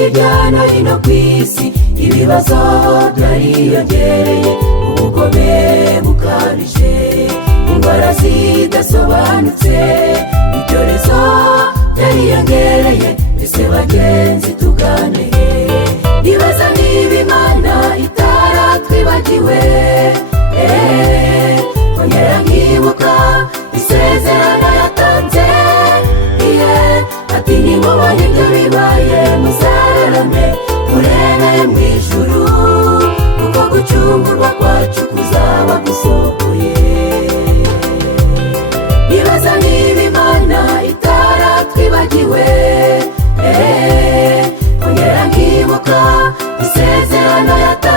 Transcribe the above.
hirya no hino ku isi ibibazo byariyongereye, ubugome bukabije, indwara zidasobanutse, ibyorezo byariyongereye. Ese bagenzi tugane he? Nibaza niba Imana itaratwibagiwe, ongera nkibuka isezerano yatanze, ati nimubona ibyo bibaye muzararame murebe mu ijuru, kuko gucungurwa kwacu kuzaba gusohoye. Nibaza niba Imana itaratwibagiwe, ongera nkibuka isezerano yatanze,